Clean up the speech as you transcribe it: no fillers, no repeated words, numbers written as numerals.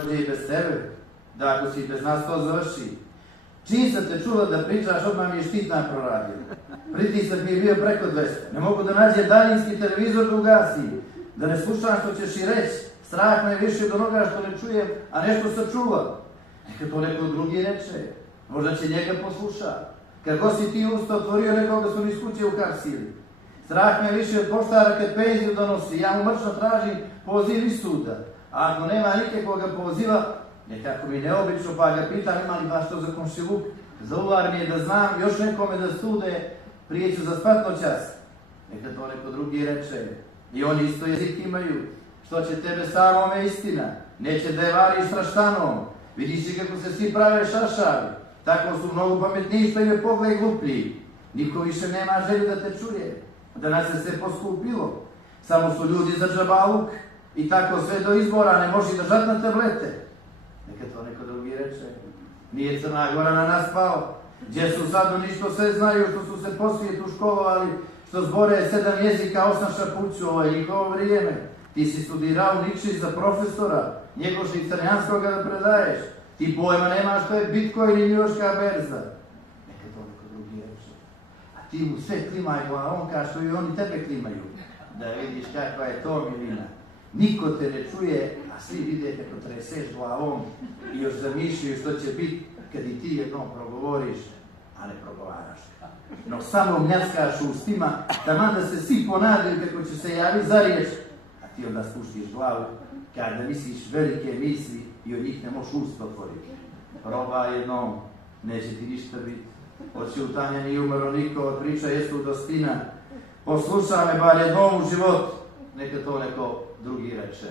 prođe i bez tebe, da ako si bez nas to završi. Čim sam te čula da pričaš, odmah mi je štitna proradio. Pritisak mi je bio preko 200. Ne mogu da nađem daljinski televizor da ugasim, da ne slušam što ćeš i reći. Strah me više do onoga što ne čujem, a nešto sam čula. Neka to neko drugi reče. Možda će njega posluša. Kako si ti usta otvorio, nekoga su mi iz kuće ukapsili. Strah me više od poštara kad penziju donosi. Ja mu mrčno tražim poziv iz suda. A ako nema nikoga poziva, nekako mi neobično, pa ga pitam ima li baš to za komšiluk, za uvar mi je da znam još nekome da sude, prije ću za spatno čas. Neka to neko drugi reče. I oni isto jezik imaju. Što će tebe samome istina? Neće da je variš straštanom. Vidiš kako se svi prave šašavi. Tako su mnogo pametniji što im je pogled gluplji. Niko više nema želju da te čuje. Da nas je sve poskupilo. Samo su ljudi za džabaluk. I tako sve do izbora ne može držati na tablete. Neka to neko drugi reče. Nije Crna Gora na nas pao. Gdje su sad oni što sve znaju, što su se po svijetu školovali, što zbore 7 jezika, 8 šapuću, ovo je njihovo vrijeme. Ti si studirao Nikšić za profesora, Njegošnik Crnjanskoga da predaješ. Ti pojma nemaš što je Bitcoin i Njoška berza. Neka to neko drugi reče. A ti mu sve klimaj glavom kao što i oni tebe klimaju. Da vidiš kakva je to milina. Niko te ne čuje, a svi vide kako treseš glavom i još zamišljaju što će biti kad i ti jednom progovoriš, a ne progovaraš. No samo mljaskaš ustima, taman da se svi ponadaju kako će se javi za riječ, a ti onda spuštiš glavu kada misliš velike misli i od njih ne možeš usta otvoriti. Proba jednom, neće ti ništa biti. Od ćutanja nije umro niko, od priča jesu dostina. Posluša me bar jednom u život, neka to neko drugi reče.